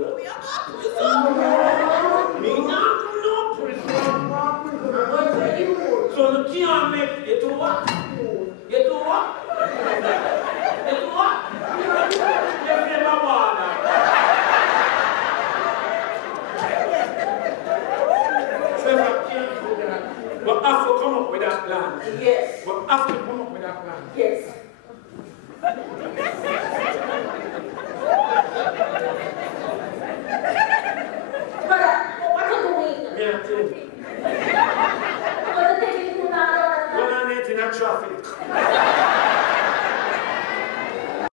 girl. Me not no prison. So you can't make it to what? Get to what? Get to what? Get in my water. But have to come up with that plan. Yes. But have to come up with that plan. Yes.